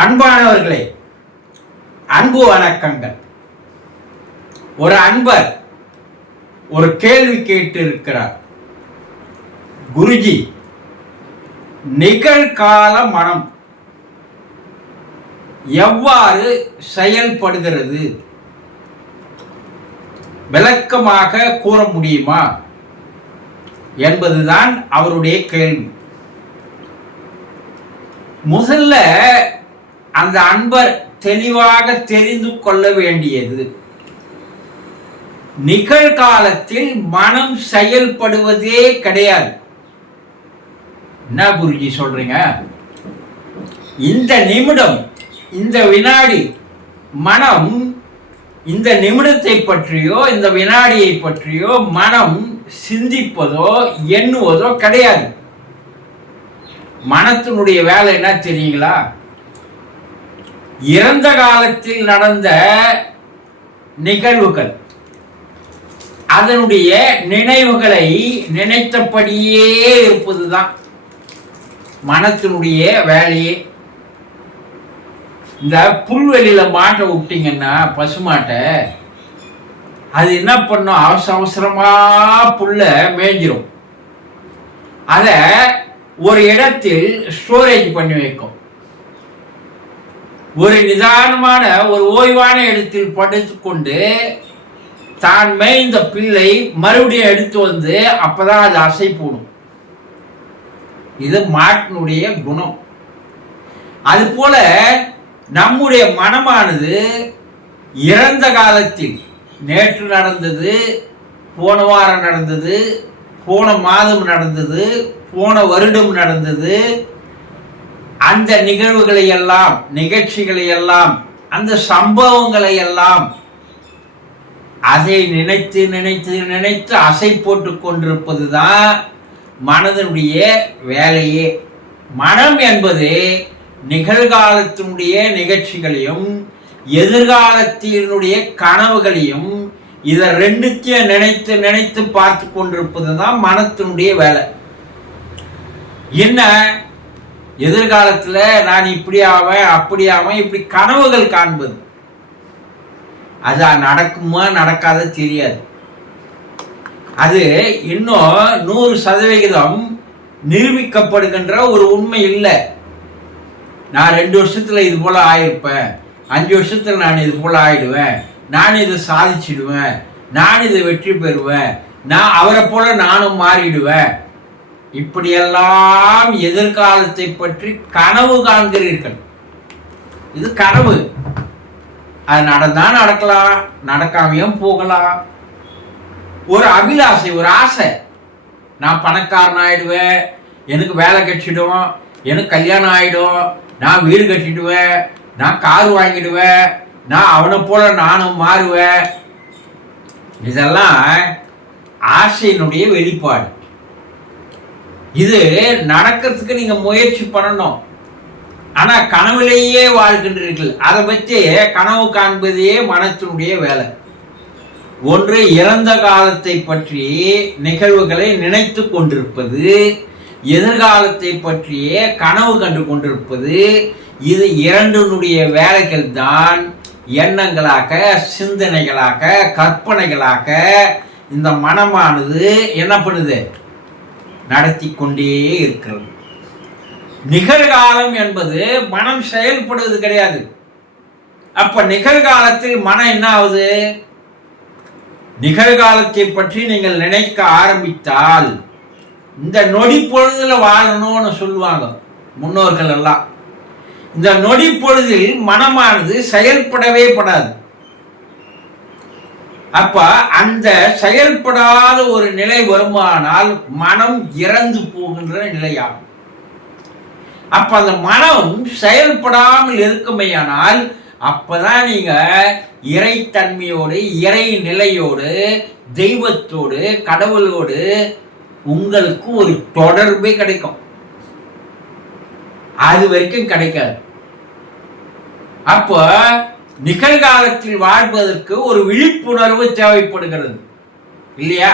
அன்பானவர்களே, அன்பு வணக்கங்கள். ஒரு அன்பர் ஒரு கேள்வி கேட்டு இருக்கிறார். குருஜி, நிகழ்கால மனம் எவ்வாறு செயல்படுகிறது, விளக்கமாக கூற முடியுமா என்பதுதான் அவருடைய கேள்வி. முதல்ல அந்த அன்பர் தெளிவாக தெரிந்து கொள்ள வேண்டியது, நிகழ்காலத்தில் மனம் செயல்படுவதே கிடையாது. என்ன குருஜி சொல்றீங்க? இந்த நிமிடம், இந்த வினாடி மனம் இந்த நிமிடத்தை பற்றியோ இந்த வினாடியை பற்றியோ மனம் சிந்திப்பதோ எண்ணுவதோ கிடையாது. மனத்தினுடைய வேலை என்ன தெரியுங்களா? இறந்த காலத்தில் நடந்த நிகழ்வுகள், அதனுடைய நினைவுகளை நினைத்தபடியே இருப்பதுதான் மனத்தினுடைய வேலையே. இந்த புல்வெளியில மாட்டை விட்டீங்கன்னா, பசுமாட்டை, அது என்ன பண்ணும்? அவசரமா புல்ல மேய்ஞ்சிரும். அத ஒரு இடத்தில் ஸ்டோரேஜ் பண்ணி வைக்கும். ஒரு நிதானமான ஒரு ஓய்வான இடத்தில் படுத்துக்கொண்டு தான் மேய்ந்த பிள்ளை மறுபடியும் எடுத்து வந்து அப்பதான் அது அசை போடும். இது மாட்டினுடைய குணம். அது போல நம்முடைய மனமானது இறந்த காலத்தில் நேற்று நடந்தது, போன வாரம் நடந்தது, போன மாதம் நடந்தது, போன வருடம் நடந்தது, அந்த நிகழ்வுகளை எல்லாம், நிகழ்ச்சிகளை எல்லாம், அந்த சம்பவங்களை எல்லாம் அதை நினைத்து நினைத்து நினைத்து அசை போட்டு கொண்டிருப்பதுதான் மனதினுடைய வேலையே. மனம் என்பது நிகழ்காலத்தினுடைய நிகழ்ச்சிகளையும் எதிர்காலத்தினுடைய கனவுகளையும் இதை ரெண்டுத்தையும் நினைத்து நினைத்து பார்த்து கொண்டிருப்பதுதான் மனத்தினுடைய வேலை. என்ன, எதிர்காலத்துல நான் இப்படி ஆவேன் அப்படி ஆவேன் இப்படி கனவுகள் காண்பது, அது நடக்குமா நடக்காத தெரியாது. அது இன்னும் 100% நிரூபிக்கப்படுகின்ற ஒரு உண்மை இல்லை. நான் 2 வருஷத்துல இது போல ஆயிருப்பேன், 5 வருஷத்துல நான் இது போல ஆயிடுவேன், நான் இதை சாதிச்சிடுவேன், நான் இதை வெற்றி பெறுவேன், நான் அவரை போல நானும் மாறிடுவேன், இப்படியெல்லாம் எதிர்காலத்தை பற்றி கனவு காண்கிறீர்கள். இது கனவு. அது நடந்தா நடக்கலாம், நடக்காமையும் போகலாம். ஒரு அபிலாசை, ஒரு ஆசை, நான் பணக்காரன் ஆயிடுவேன், எனக்கு வேலை கட்டிடும், எனக்கு கல்யாணம் ஆயிடும், நான் வீடு கட்டிடுவேன், நான் கார் வாங்கிடுவேன், நான் அவனை போல நானும் மாறுவேன். இதெல்லாம் ஆசையினுடைய வெளிப்பாடு. இது நடக்கிறதுக்கு நீங்க முயற்சி பண்ணணும். ஆனா கனவுலேயே வாழ்கின்றீர்கள். அதை வச்சு கனவு காண்பதே மனத்தினுடைய வேலை. ஒன்று, இறந்த காலத்தை பற்றி நிகழ்வுகளை நினைத்து கொண்டிருப்பது, எதிர்காலத்தை பற்றியே கனவு கண்டு கொண்டிருப்பது. இது இரண்டினுடைய வேலைகள் தான் எண்ணங்களாக, சிந்தனைகளாக, கற்பனைகளாக இந்த மனமானது என்ன பண்ணுது? நடத்தி கொண்டே இருக்கிறது. நிகழ்காலம் என்பது மனம் செயல்படுவது கிடையாது. அப்ப நிகழ்காலத்தில் மனம் என்ன ஆகுது? நிகழ்காலத்தை பற்றி நீங்கள் நினைக்க ஆரம்பித்தால், இந்த நொடி பொழுதுல வாழணும்னு சொல்லுவாங்க முன்னோர்கள் எல்லாம். இந்த நொடி பொழுதில் மனமானது செயல்படவே படாது. அப்ப அந்த செயல்படாத ஒரு நிலை வருமானால் மனம் இறந்து போகின்ற நிலையாகும். அப்ப அந்த மனம் செயல்படாமல் இருக்குமையானால் அப்பதான் நீங்க இறைத்தன்மையோடு, இறை நிலையோடு, தெய்வத்தோடு, கடவுளோடு உங்களுக்கு ஒரு தொடர்பே கிடைக்கும். அது வரைக்கும் கிடைக்காது. அப்போ நிகழ்காலத்தில் வாழ்வதற்கு ஒரு விழிப்புணர்வு தேவைப்படுகிறது இல்லையா?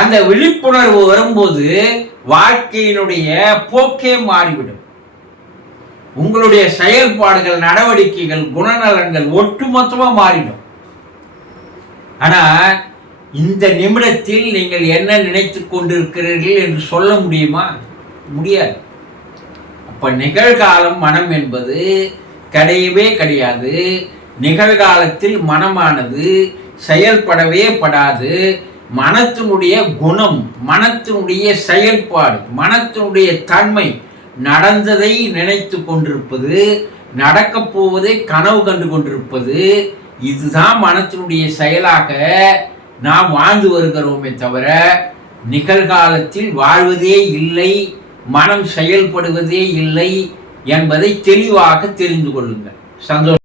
அந்த விழிப்புணர்வு வரும்போது வாழ்க்கையினுடைய போக்கே மாறிவிடும். உங்களுடைய செயல்பாடுகள், நடவடிக்கைகள், குணநலன்கள் ஒட்டுமொத்தமா மாறிடும். ஆனா இந்த நிமிடத்தில் நீங்கள் என்ன நினைத்துக் கொண்டிருக்கிறீர்கள் என்று சொல்ல முடியுமா? முடியாது. அப்ப நிகழ்காலம் மனம் என்பது கிடையவே கிடையாது. நிகழ்காலத்தில் மனமானது செயல்படவே படாது. மனத்தினுடைய குணம், மனத்தினுடைய செயல்பாடு, மனத்தினுடைய தன்மை, நடந்ததை நினைத்து கொண்டிருப்பது, நடக்கப் போவதை கனவு கண்டு கொண்டிருப்பது, இதுதான் மனத்தினுடைய செயலாக நாம் வாழ்ந்து வருகிறோமே தவிர நிகழ்காலத்தில் வாழ்வதே இல்லை, மனம் செயல்படுவதே இல்லை என்பதை தெளிவாக தெரிந்து கொள்ளுங்கள். சந்தோஷம்.